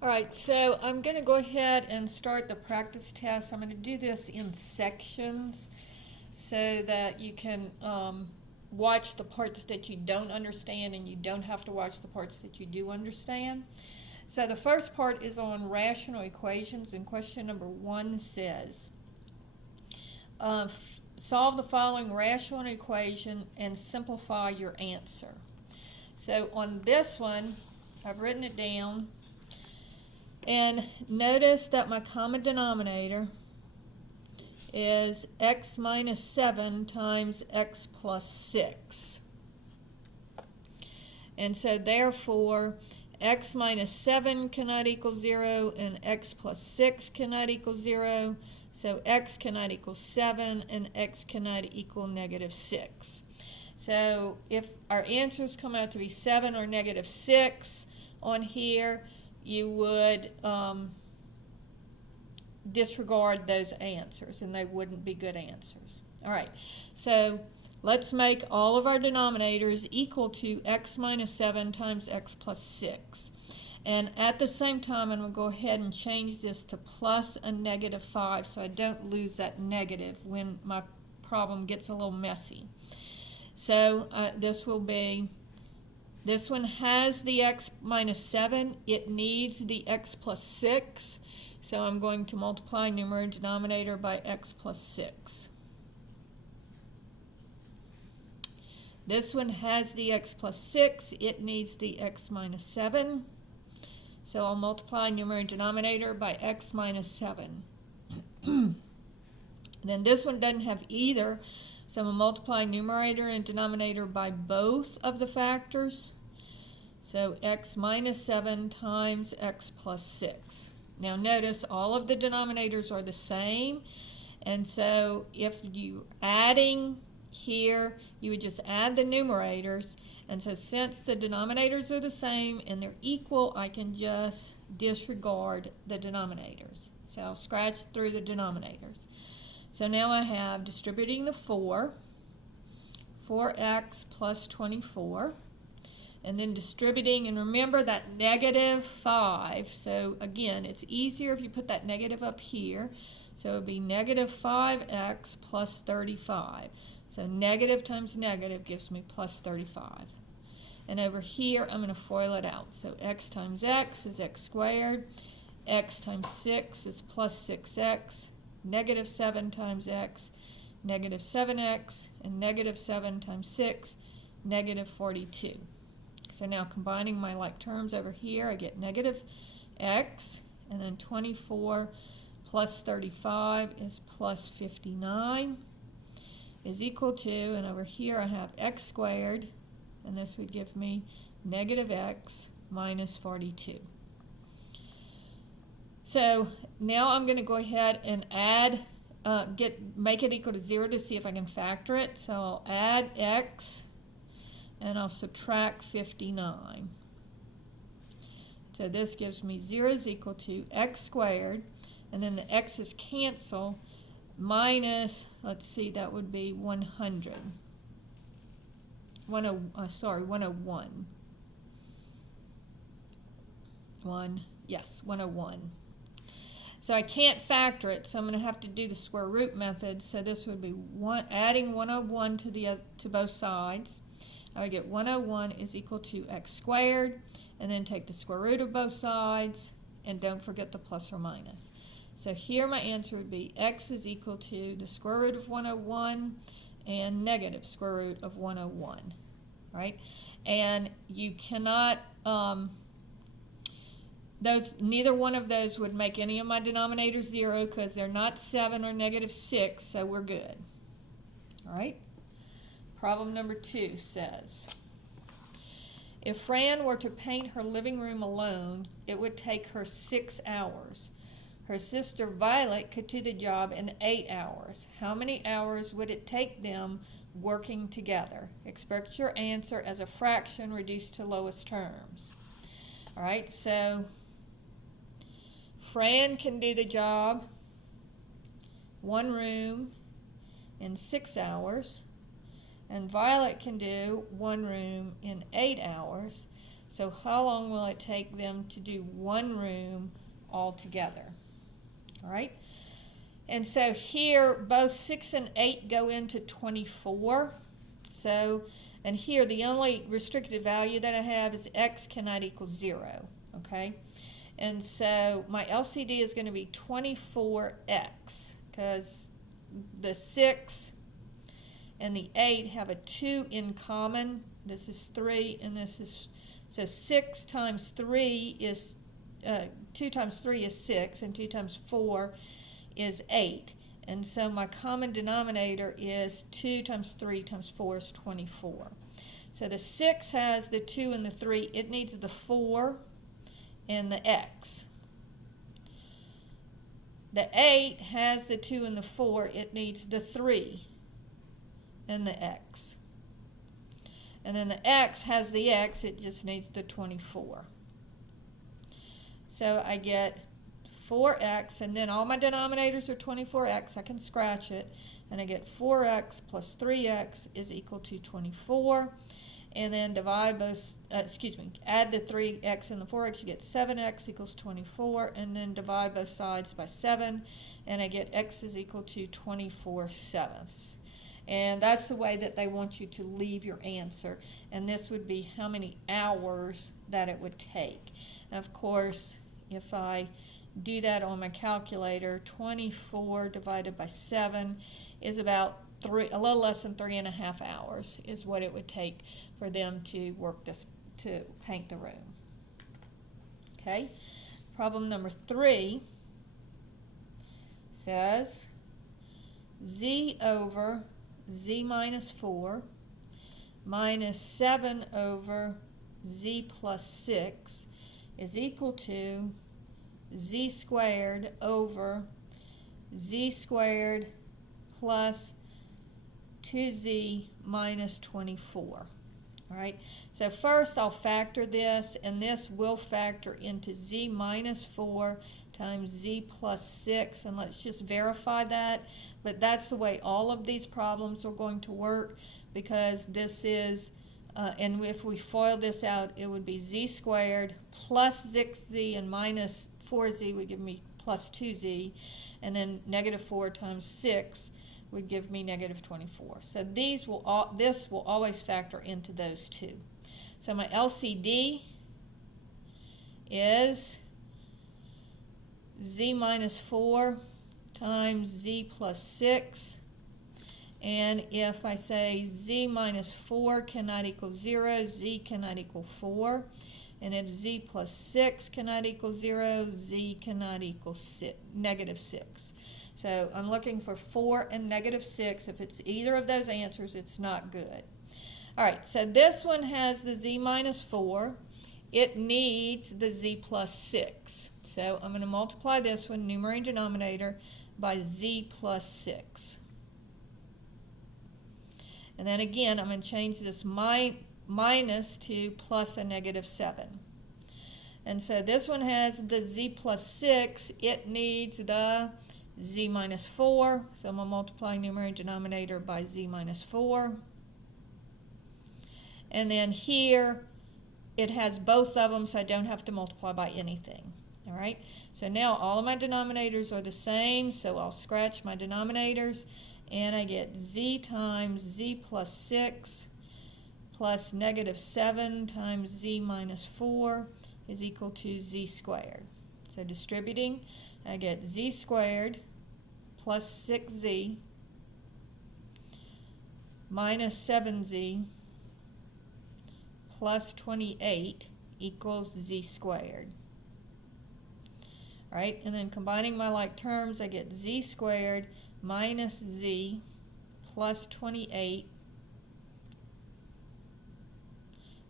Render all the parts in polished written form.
All right, so I'm going to go ahead and start the practice test. I'm going to do this in sections so that you can watch the parts that you don't understand and you don't have to watch the parts that you do understand. So the first part is on rational equations, and question number 1 says, solve the following rational equation and simplify your answer. So on this one, I've written it down. And notice that my common denominator is x minus 7 times x plus 6. And so therefore, x minus 7 cannot equal 0 and x plus 6 cannot equal 0. So x cannot equal 7 and x cannot equal negative 6. So if our answers come out to be 7 or negative 6 on here, you would disregard those answers and they wouldn't be good answers. All right, so let's make all of our denominators equal to x minus 7 times x plus 6. And at the same time, I'm going to go ahead and change this to plus a negative 5 so I don't lose that negative when my problem gets a little messy. So this will be, this one has the x minus 7. It needs the x plus 6. So I'm going to multiply numerator and denominator by x plus 6. This one has the x plus 6. It needs the x minus 7. So I'll multiply numerator and denominator by x minus 7. Then this one doesn't have either. So I'm going to multiply numerator and denominator by both of the factors. So x minus 7 times x plus 6. Now notice all of the denominators are the same. And so if you're adding here, you would just add the numerators. And so since the denominators are the same and they're equal, I can just disregard the denominators. So I'll scratch through the denominators. So now I have distributing the 4x plus 24, and then distributing, and remember that negative 5, so again, it's easier if you put that negative up here, so it would be negative 5x plus 35. So negative times negative gives me plus 35. And over here, I'm going to FOIL it out. So x times x is x squared, x times 6 is plus 6x, negative 7 times x, negative 7x, and negative 7 times 6, negative 42. So now combining my like terms over here, I get negative x, and then 24 plus 35 is plus 59 is equal to, and over here I have x squared, and this would give me negative x minus 42. So now I'm going to go ahead and add, make it equal to 0 to see if I can factor it. So I'll add x and I'll subtract 59. So this gives me 0 is equal to x squared, and then the x's cancel, minus, let's see, that would be 100. 101. Yes, 101. So I can't factor it, so I'm going to have to do the square root method. So this would be adding 101 to both sides. I would get 101 is equal to x squared, and then take the square root of both sides, and don't forget the plus or minus. So here my answer would be x is equal to the square root of 101 and negative square root of 101, right? And you cannot, neither one of those would make any of my denominators 0 because they're not 7 or negative 6, so we're good. All right? Problem number 2 says, if Fran were to paint her living room alone, it would take her 6 hours. Her sister Violet could do the job in 8 hours. How many hours would it take them working together? Express your answer as a fraction reduced to lowest terms. All right, so Fran can do the job, one room, in 6 hours, and Violet can do one room in 8 hours. So how long will it take them to do one room all together? All right. And so here, both 6 and 8 go into 24. So, and here the only restricted value that I have is x cannot equal 0. Okay. And so my LCD is going to be 24x because the 6 and the 8 have a 2 in common. This is 3 and this is, so 6 times 3 is, 2 times 3 is 6 and 2 times 4 is 8. And so my common denominator is 2 times 3 times 4 is 24. So the 6 has the 2 and the 3. It needs the 4 and the x. The 8 has the 2 and the 4. It needs the 3 and the x. And then the x has the x. It just needs the 24. So I get 4x, and then all my denominators are 24x. I can scratch it, and I get 4x plus 3x is equal to 24. And then divide both, add the 3x and the 4x, you get 7x equals 24, and then divide both sides by 7, and I get x is equal to 24/7. And that's the way that they want you to leave your answer. And this would be how many hours that it would take. And of course, if I do that on my calculator, 24 divided by 7 is about a little less than 3.5 hours is what it would take for them to work this, to paint the room. Okay, problem number 3 says z over z minus 4 minus 7 over z plus 6 is equal to z squared over z squared plus 2z minus 24. All right, so first I'll factor this, and this will factor into z minus 4 times z plus 6, and let's just verify that. But that's the way all of these problems are going to work, because this is, and if we FOIL this out, it would be z squared plus 6z and minus 4z would give me plus 2z, and then negative 4 times 6 would give me negative 24. So this will always factor into those two. So my LCD is z minus 4 times z plus 6. And if I say z minus 4 cannot equal 0, z cannot equal 4. And if z plus 6 cannot equal 0, z cannot equal negative 6. So I'm looking for 4 and negative 6. If it's either of those answers, it's not good. All right, so this one has the z minus 4. It needs the z plus 6. So I'm going to multiply this one, numerator and denominator, by z plus 6. And then again, I'm going to change this minus to plus a negative 7. And so this one has the z plus 6. It needs the z minus 4. So I'm going to multiply numerator and denominator by z minus 4. And then here, it has both of them, so I don't have to multiply by anything. All right, so now all of my denominators are the same, so I'll scratch my denominators, and I get z times z plus 6 plus negative 7 times z minus 4 is equal to z squared. So distributing, I get z squared plus 6z minus 7z plus 28 equals z squared. All right, and then combining my like terms, I get z squared minus z plus 28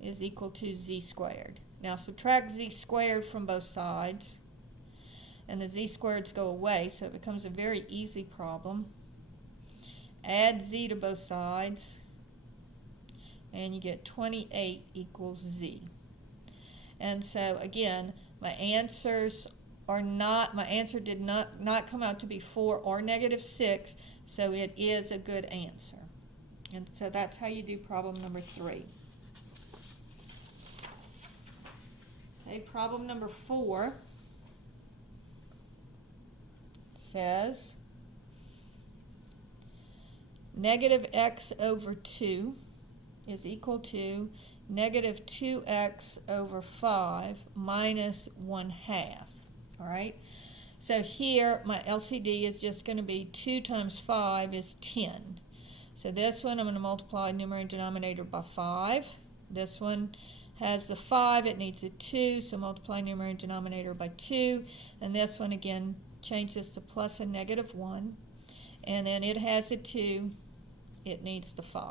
is equal to z squared. Now subtract z squared from both sides, and the z squareds go away, so it becomes a very easy problem. Add z to both sides, and you get 28 equals z. And so again, my answer did not come out to be 4 or negative 6, so it is a good answer. And so that's how you do problem number 3. Okay, problem number 4 says negative x over 2 is equal to negative 2x over 5 minus 1/2. All right, so here my LCD is just going to be 2 times 5 is 10. So this one I'm going to multiply numerator and denominator by 5. This one has the 5, it needs a 2, so multiply numerator and denominator by 2. And this one again, change this to plus a negative 1. And then it has a 2, it needs the 5.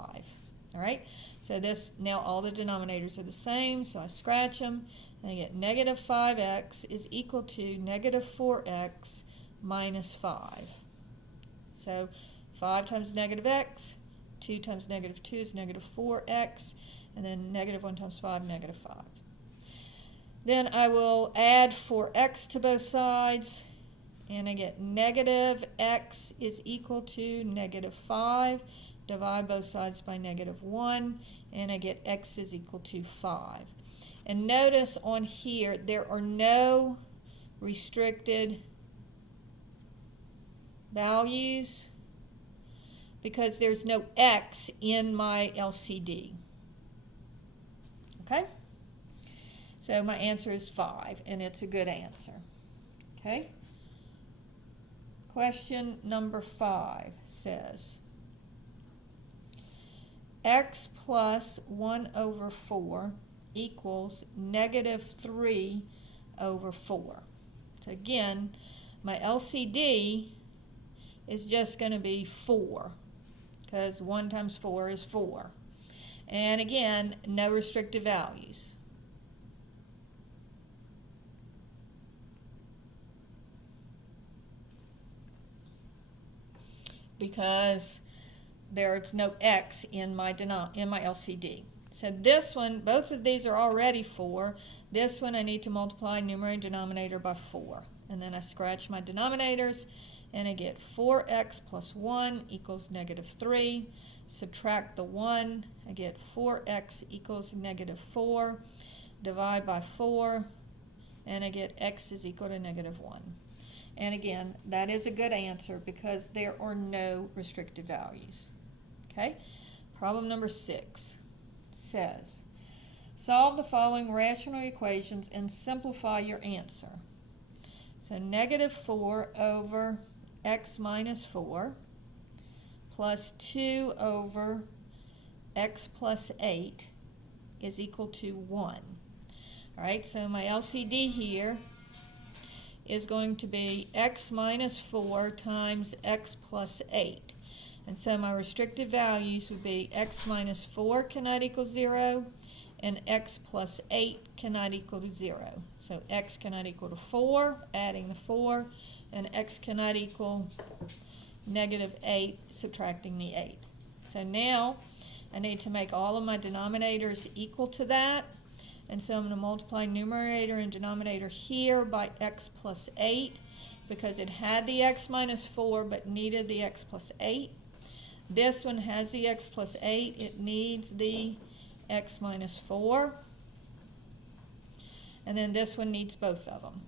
All right, so this, now all the denominators are the same, so I scratch them, and I get negative 5x is equal to negative 4x minus 5. So 5 times negative x, 2 times negative 2 is negative 4x, and then negative 1 times 5, negative 5. Then I will add 4x to both sides, and I get negative x is equal to negative 5. Divide both sides by negative 1, and I get x is equal to 5. And notice on here, there are no restricted values because there's no x in my LCD. Okay? So my answer is 5, and it's a good answer. Okay? Question number 5 says, x plus 1 over 4 equals negative 3 over 4. So again, my LCD is just going to be 4, because 1 times 4 is 4. And again, no restrictive values. Because there's no x in my LCD. So this one, both of these are already 4. This one I need to multiply numerator and denominator by 4. And then I scratch my denominators, and I get 4x plus 1 equals negative 3. Subtract the 1, I get 4x equals negative 4. Divide by 4, and I get x is equal to negative 1. And again, that is a good answer because there are no restricted values. Okay, problem number 6 says, solve the following rational equations and simplify your answer. So negative 4 over x minus 4 plus 2 over x plus 8 is equal to 1. All right, so my LCD here is going to be x minus 4 times x plus 8. And so my restricted values would be x minus 4 cannot equal 0, and x plus 8 cannot equal to 0. So x cannot equal to 4, adding the 4, and x cannot equal negative 8, subtracting the 8. So now I need to make all of my denominators equal to that. And so I'm going to multiply numerator and denominator here by x plus 8 because it had the x minus 4 but needed the x plus 8. This one has the x plus 8. It needs the x minus 4. And then this one needs both of them.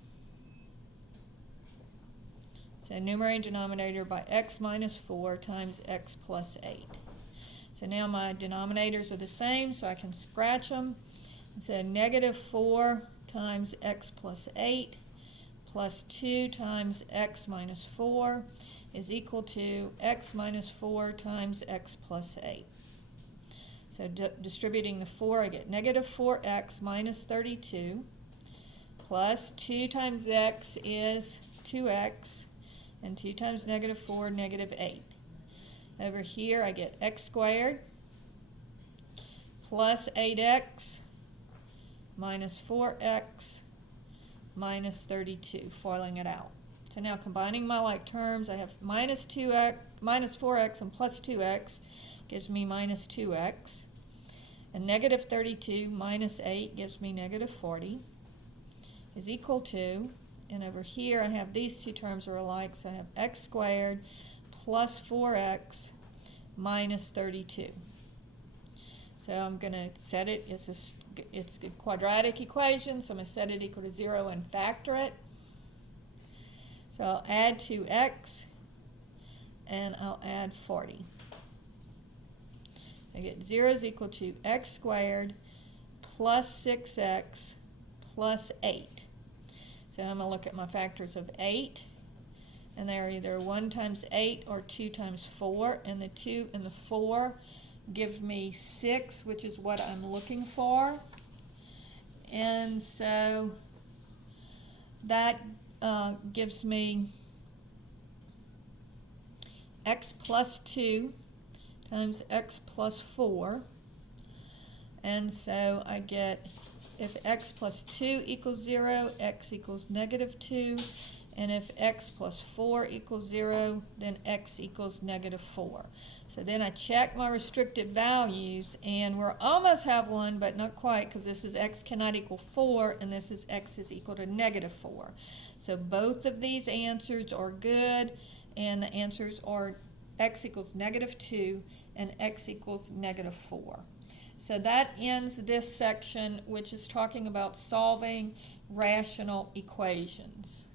So numerator and denominator by x minus 4 times x plus 8. So now my denominators are the same, so I can scratch them. So negative 4 times x plus 8 plus 2 times x minus 4 is equal to x minus 4 times x plus 8. So distributing the 4, I get negative 4x minus 32 plus 2 times x is 2x, and 2 times negative 4, negative 8. Over here I get x squared plus 8x minus 4x minus 32, foiling it out. So now combining my like terms, I have minus 2x, minus 4x and plus 2x gives me minus 2x. And negative 32 minus 8 gives me negative 40 is equal to, and over here I have these two terms are alike, so I have x squared plus 4x minus 32. So I'm going to set it as it's a quadratic equation, so I'm going to set it equal to 0 and factor it. So I'll add 2x, and I'll add 40. I get 0 is equal to x squared plus 6x plus 8. So I'm going to look at my factors of 8, and they're either 1 times 8 or 2 times 4, and the 2 and the 4 give me 6, which is what I'm looking for. And so that gives me x plus 2 times x plus 4. And so I get, if x plus 2 equals 0, x equals negative 2. And if x plus 4 equals 0, then x equals negative 4. So then I check my restricted values, and we're almost have one, but not quite, because this is x cannot equal 4, and this is x is equal to negative 4. So both of these answers are good, and the answers are x equals negative 2 and x equals negative 4. So that ends this section, which is talking about solving rational equations.